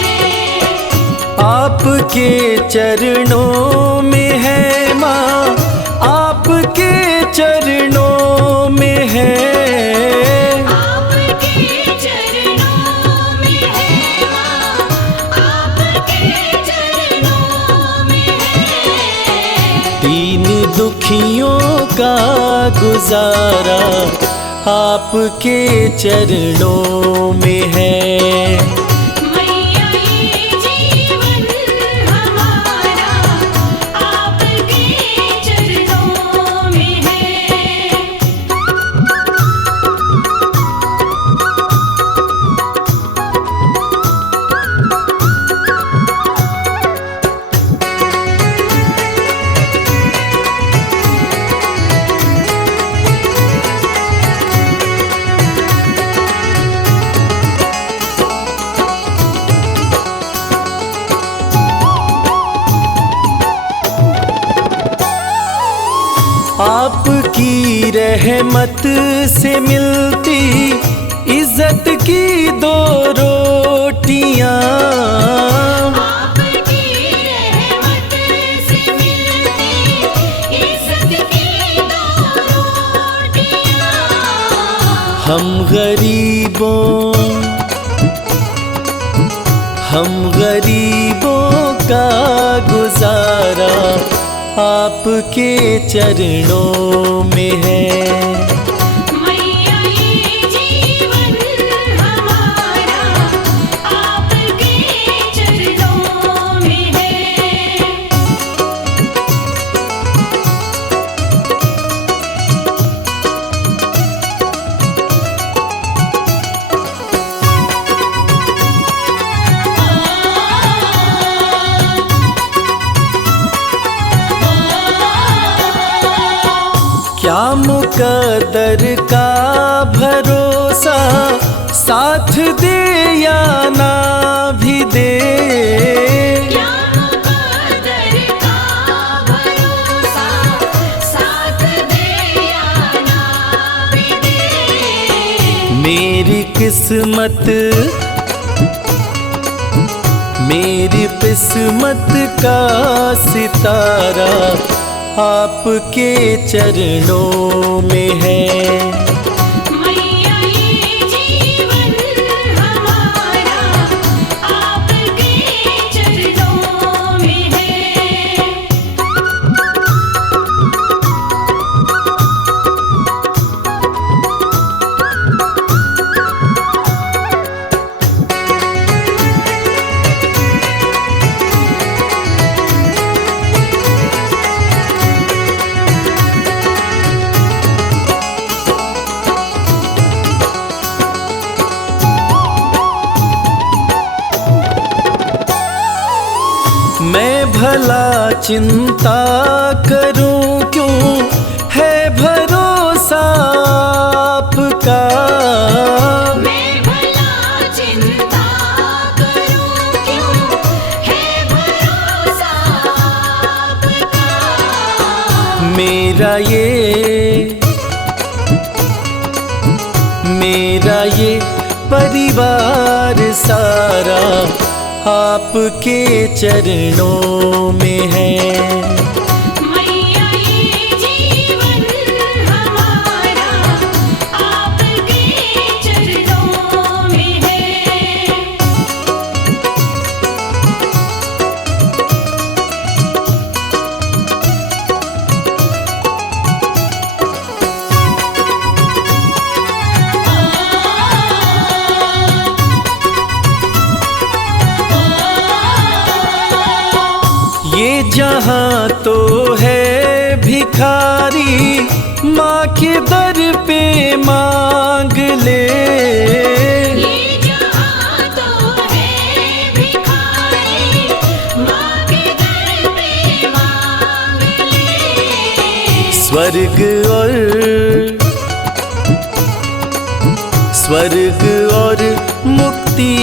आपके चरणों में है माँ, आपके चरणों में है। आपके चरणों में है माँ, आपके चरणों में है। दीन दुखियों का गुजारा आपके चरणों में है। मैया ये जीवन हमारा आपके चरणों में है। आपकी रहमत से मिलती इज्जत की दो रोटियां। आपकी रहमत से मिलती इज्जत की दो रोटियां। हम गरीबों का गुजारा आपके चरणों में है। मैया ये जीवन हमारा आपके चरणों में है। क्या मुकद्दर का भरोसा साथ दे या ना भी दे। क्या मुकद्दर का भरोसा साथ दे या ना भी दे। मेरी किस्मत का सितारा आपके चरणों में है। मैया ये जीवन हमारा आपके चरणों में है। मैं भला चिंता करूं क्यों है भर मेरा ये परिवार सारा आपके चरणों में है। मैया ये जीवन हमारा आपके चरणों में है। ये जहाँ तो है भिखारी, माँ के दर पे मांग ले। ये जहाँ तो है भिखारी, माँ के दर पे मांग ले। स्वर्ग और मुक्ति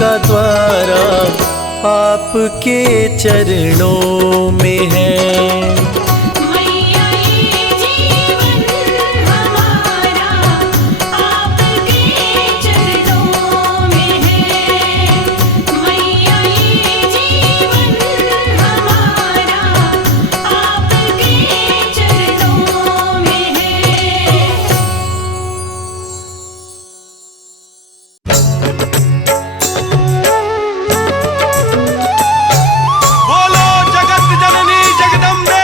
का द्वारा आपके चरणों में है। मैया ये जीवन हमारा आपके चरणों में है। मैया ये जीवन हमारा आपके चरणों में है। बोलो जगत जननी जगदम्बे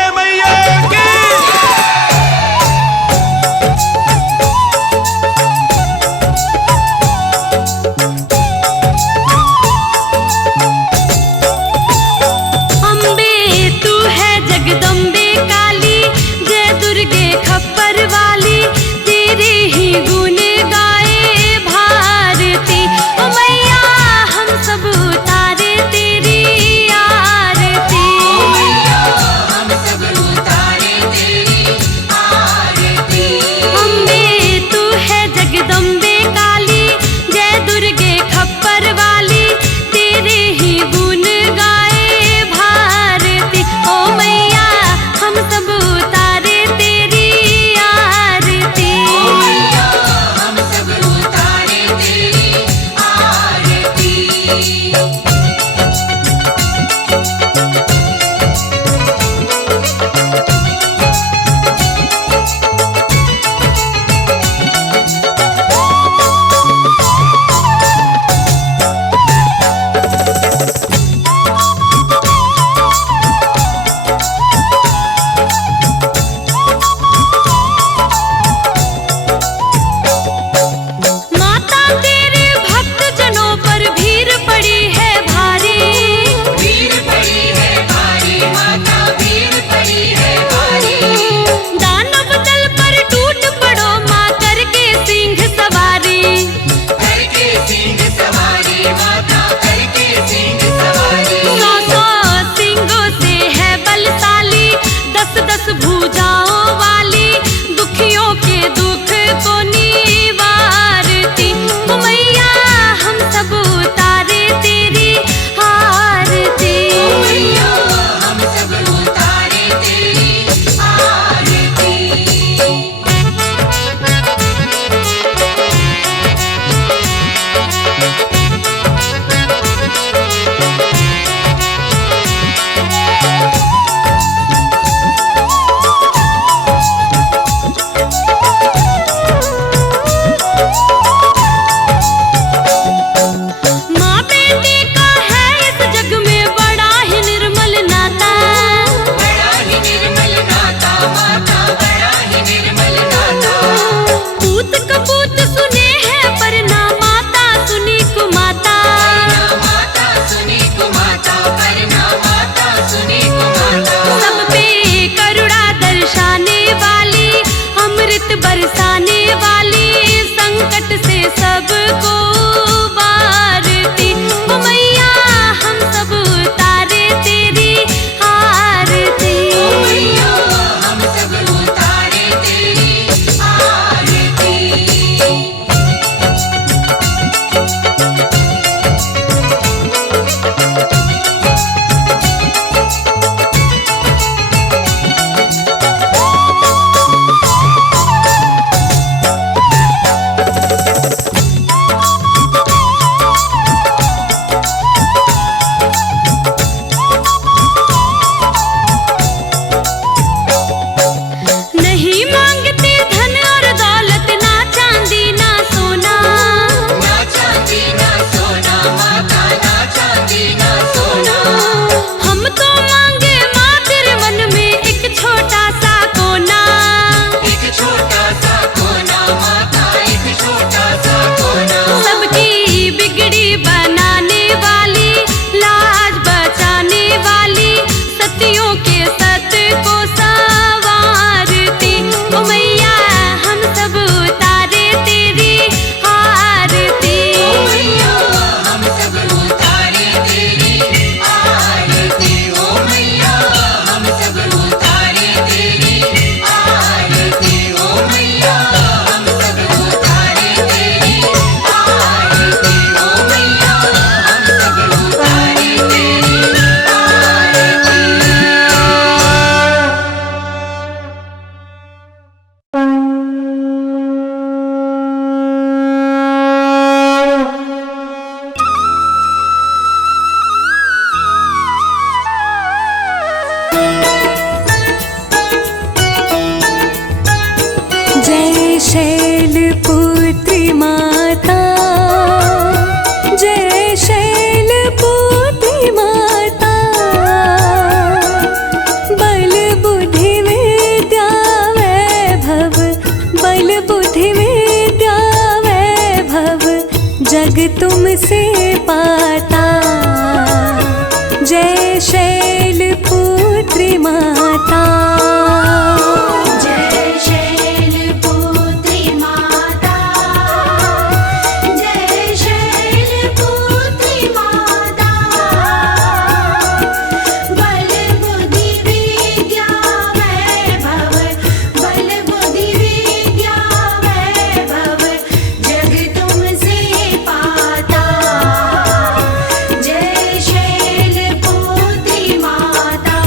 जय शैलपुत्री माता। जय शैलपुत्री माता, जय शैलपुत्री माता। बल बुद्धि विद्या वैभव, बल बुद्धि विद्या वैभव, जग तुमसे पाता। जय शैलपुत्री माता।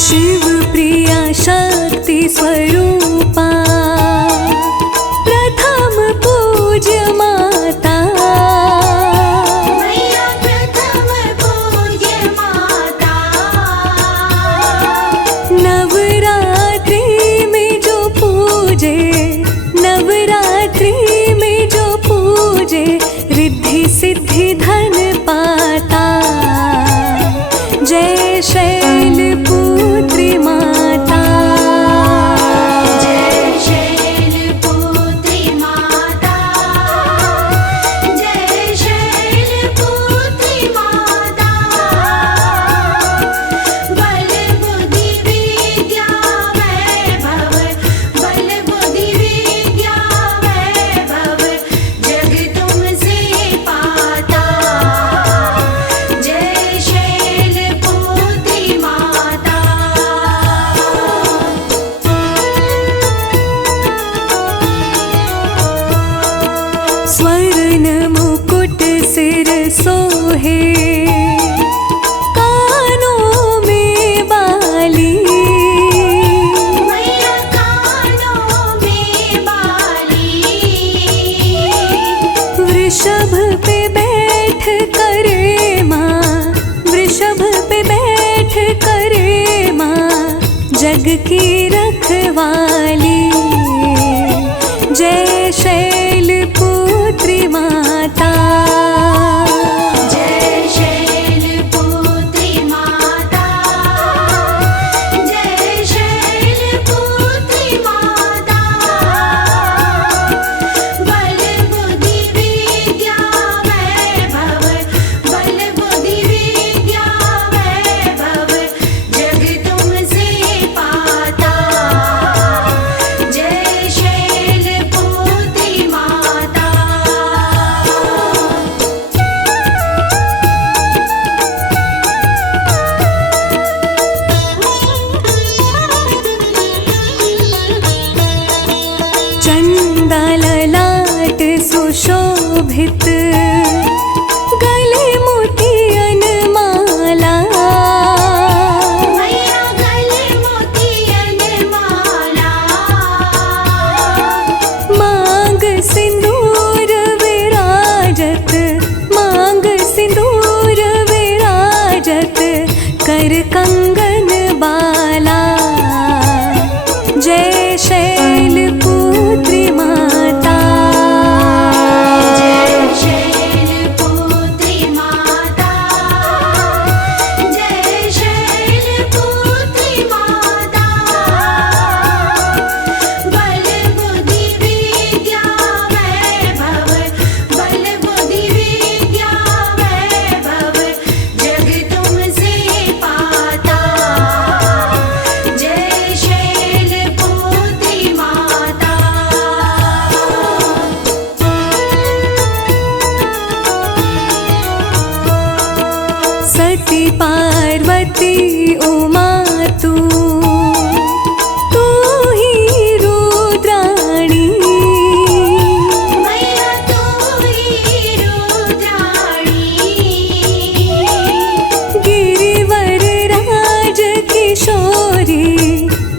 शिव प्रिया शक्ति स्वरूपा, प्रथम पूज्य माता। मैया प्रथम पूज्य माता। नवरात्रि में जो पूजे, नवरात्रि में जो पूजे, रिद्धि सिद्धि धन पाता। जय शैलपुत्री माता। जय शैलपुत्री माता, जय शैलपुत्री माता। बल बुद्धि विद्या वैभव, बल बुद्धि विद्या वैभव, जग तुमसे पाता। जय शैलपुत्री माता। स्वर्ण मुकुट सिर सोहे, कानों में बाली। मैया कानों में बाली। वृषभ पे बैठ करे माँ, वृषभ पे बैठ करे माँ, जग की रखवाली। जय शैलपुत्री माता। जय शैलपुत्री माता, जय शैलपुत्री माता। बल बुद्धि विद्या वैभव, बल बुद्धि विद्या वैभव, जग तुमसे पाता। जय शैलपुत्री माता। चंदा ललाट सुशोभित, गले मोतियन माला। मैया गले मोतियन माला। मांग सिंदूर विराजत, मांग सिंदूर विराजत, कर कंगन बाला। जय शैलपुत्री माता। जय शैलपुत्री माता, जय शैलपुत्री माता। बल बुद्धि विद्या वैभव, बल बुद्धि विद्या वैभव, जग तुमसे पाता। जय शैलपुत्री माता। सती पार्वती उमा तू, तू ही रुद्राणी। मैया तू ही रुद्राणी। गिरिवर राज किशोरी,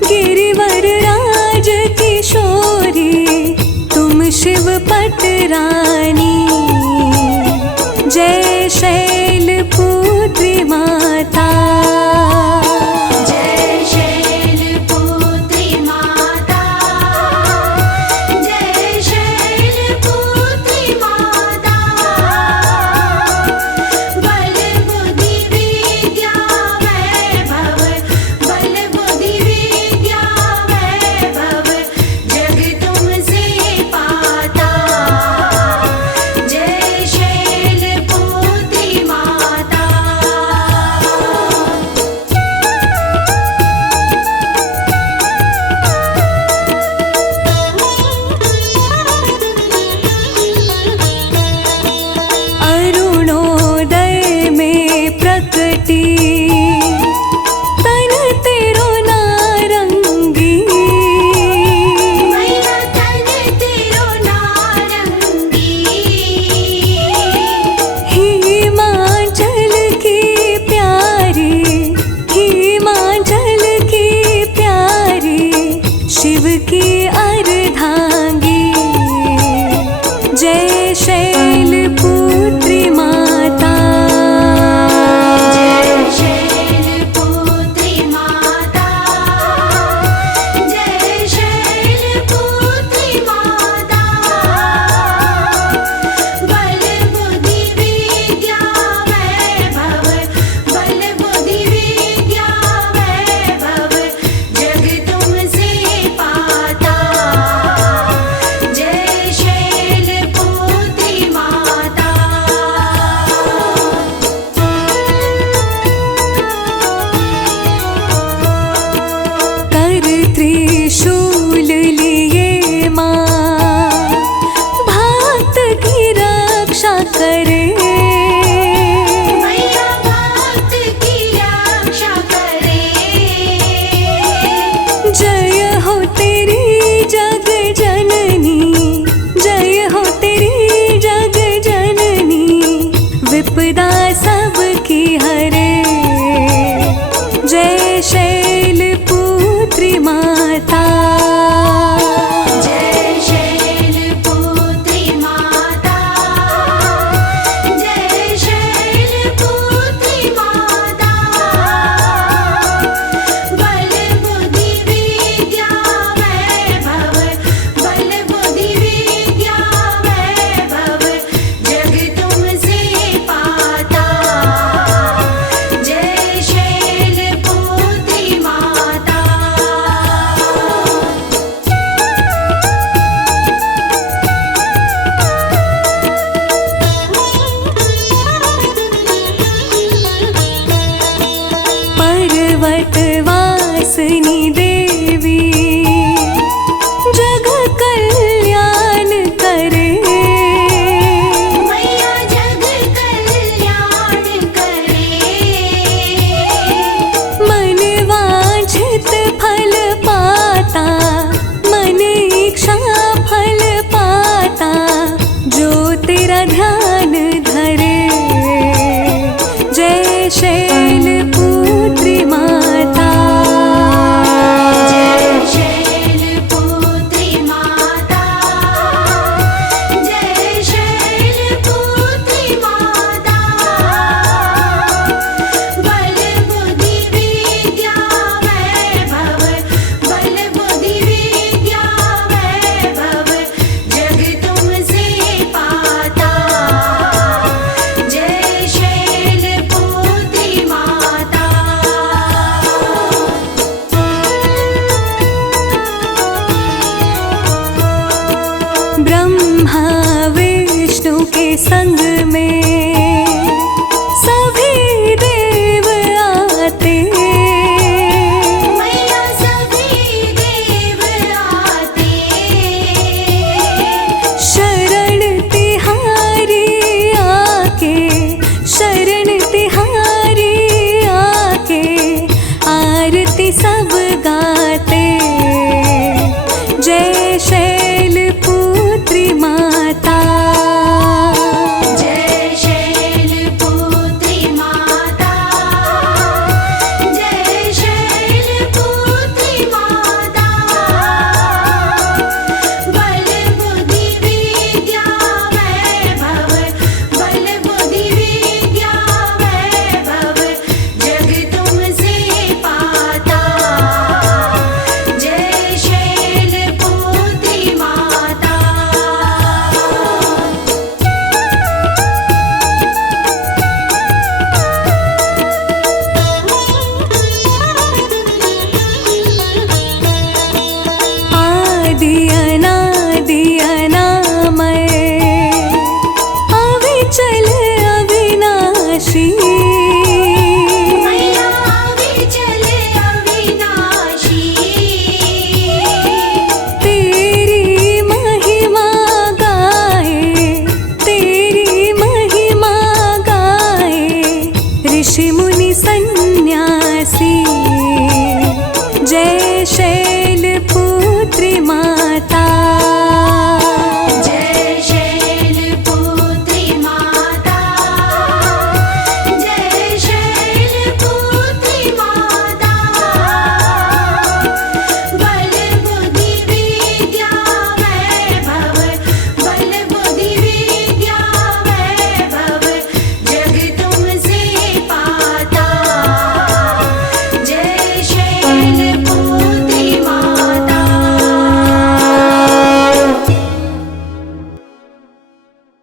गिरिवर राज किशोरी, तुम शिव पटरानी। जय शैलपुत्री माता। जय शैलपुत्री माता, जय शैलपुत्री माता। बल बुद्धि विद्या वैभव, बल बुद्धि विद्या भक्तवासिनी देवी जग कल्याण करे। मैया जग कल्याण करे। मन वांछित फल पाता, मन इच्छा फल पाता, जो तेरा ध्यान धरे। जय शैलपुत्री माता। जय शैलपुत्री माता। जय शैलपुत्री माता। बल बुद्धि विद्या वैभव, बल बुद्धि विद्या वैभव, जग तुमसे पाता। जय शैलपुत्री माता। ब्रह्मा विष्णु के संग में